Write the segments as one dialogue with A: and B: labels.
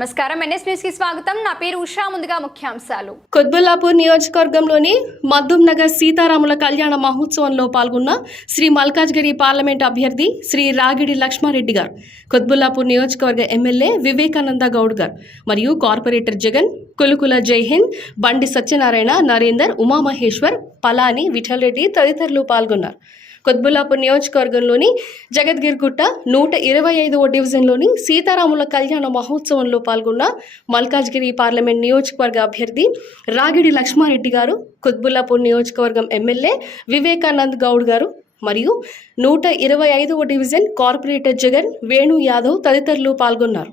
A: నమస్కారం. ఎన్ఎస్ న్యూస్కి స్వాగతం. నా పేరు ఉషా. ముందుగా ముఖ్యాంశాలు.
B: కొద్బుల్లాపూర్ నియోజకవర్గంలోని మద్దుం నగర్ సీతారాముల కళ్యాణ మహోత్సవంలో పాల్గొన్న శ్రీ మల్కాజ్గిరి పార్లమెంట్ అభ్యర్థి శ్రీ రాగిడి లక్ష్మారెడ్డి గారు కొద్బుల్లాపూర్ నియోజకవర్గ ఎమ్మెల్యే వివేకానంద గౌడ్ గారు మరియు కార్పొరేటర్ జగన్ కులుకుల జైహింద్ బండి సత్యనారాయణ నరేందర్ ఉమామహేశ్వర్ పలాని విఠల్ రెడ్డి తదితరులు పాల్గొన్నారు. కుత్బుల్లాపూర్ నియోజకవర్గంలోని జగద్గిరిగుట్ట నూట ఇరవై ఐదవ డివిజన్లోని సీతారాముల కళ్యాణ మహోత్సవంలో పాల్గొన్న మల్కాజ్గిరి పార్లమెంట్ నియోజకవర్గ అభ్యర్థి రాగిడి లక్ష్మారెడ్డి గారు కుత్బుల్లాపూర్ నియోజకవర్గం ఎమ్మెల్యే వివేకానంద్ గౌడ్ గారు మరియు నూట ఇరవై ఐదవ డివిజన్ కార్పొరేటర్ జగన్ వేణు యాదవ్ తదితరులు పాల్గొన్నారు.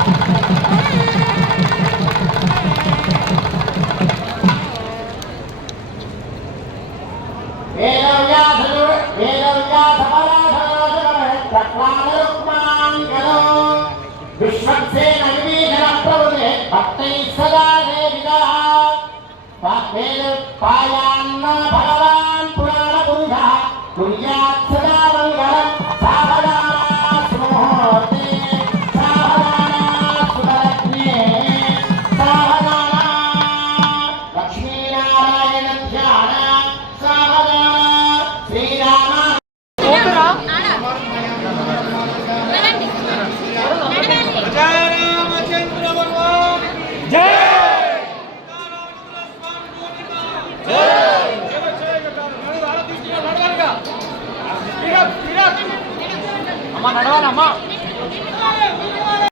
C: విశ్వక్సేన విభీషణ ప్రభుదే భక్తై సదా దేవిగా వేద పాయాన్న భగవాన్ పురాణ పురుష పుణ్యాత్
D: అమ్మ నడవాలమ్మా.